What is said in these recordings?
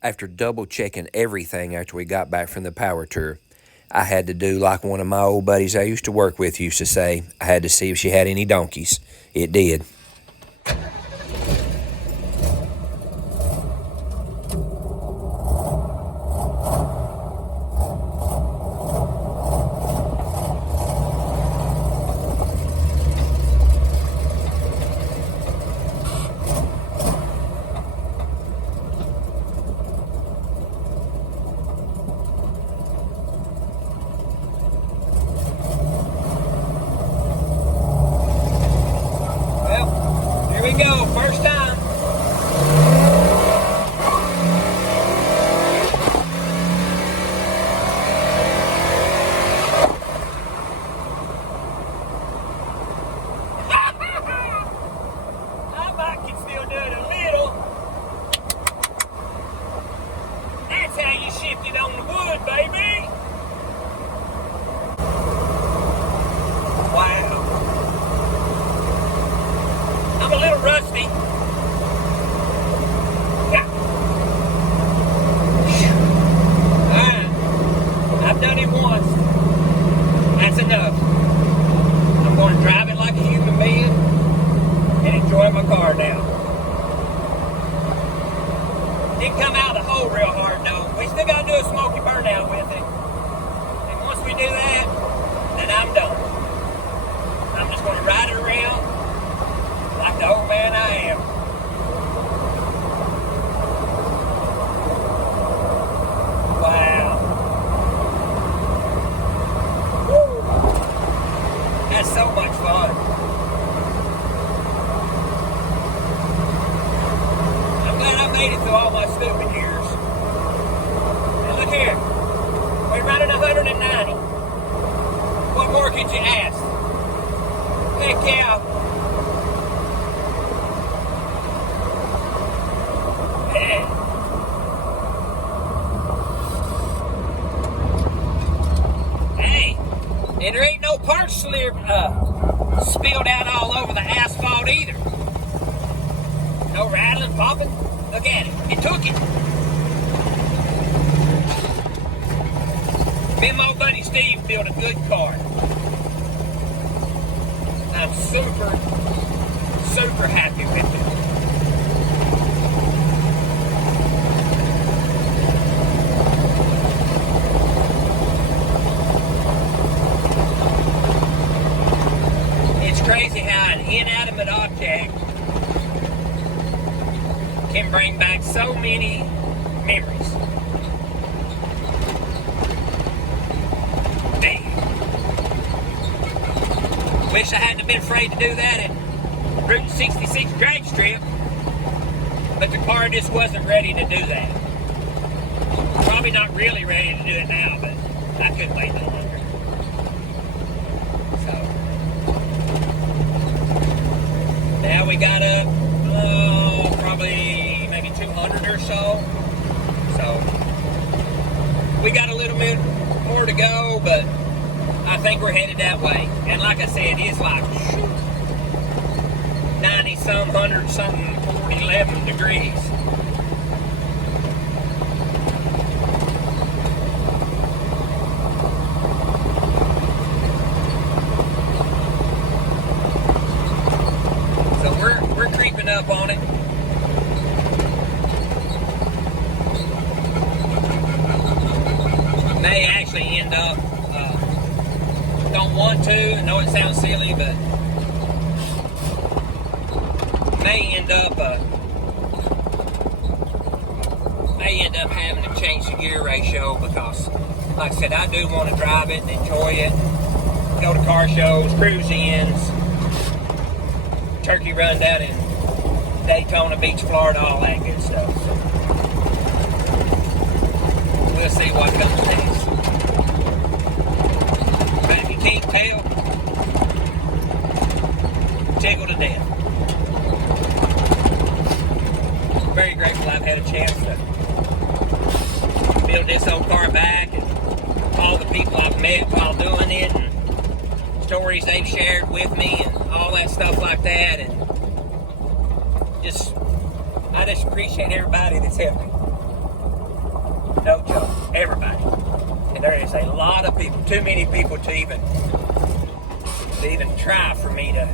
After double checking everything after we got back from the power tour, I had to do like one of my old buddies I used to work with used to say. I had to see if she had any donkeys. It did. Here we go, first time. I might can still do it a little. That's how you shift it on the wood, baby. Wow. I'm a little rusty. Yeah. Alright. I've done it once. That's enough. I'm going to drive it like a human being and enjoy my car now. Didn't come out of the hole real hard though. We still got to do a smoky burnout with it. And once we do that, then I'm done. I'm just going to ride it around like the old man I am. Wow. Woo. That's so much fun. I'm glad I made it through all my stupid years. And look here. We're running 190. What more could you ask? Heck yeah. Hey, and there ain't no parts spilled out all over the asphalt either. No rattling, popping. Look at it. It took it. Me and my old buddy Steve built a good car. I'm super happy with it. It's crazy how an inanimate object can bring back so many memories. Man. Wish I hadn't been afraid to do that at Route 66 drag strip, but the car just wasn't ready to do that. Probably not really ready to do it now, but I couldn't wait no longer. So now we got up probably maybe 200 or so. So we got a little bit more to go, but I think we're headed that way. And like I said, it's like 90 some, 100 something, 40, 11 degrees. So we're creeping up on it. May actually end up, don't want to, I know it sounds silly, but may end up having to change the gear ratio because, like I said, I do want to drive it and enjoy it, go to car shows, cruise ins, turkey run down in Daytona Beach, Florida, all that good stuff. So we'll see what comes next. But if you can't tell, tickled to death. Very grateful I've had a chance to build this old car back, and all the people I've met while doing it, and stories they've shared with me, and all that stuff like that, and I just appreciate everybody that's helped me. lot of people, too many people to even try for me to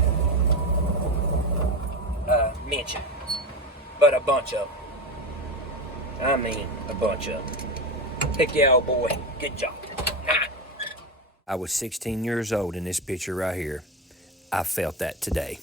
mention. But a bunch of them. I mean, a bunch of them. Heck yeah, old boy. Good job. I was 16 years old in this picture right here. I felt that today.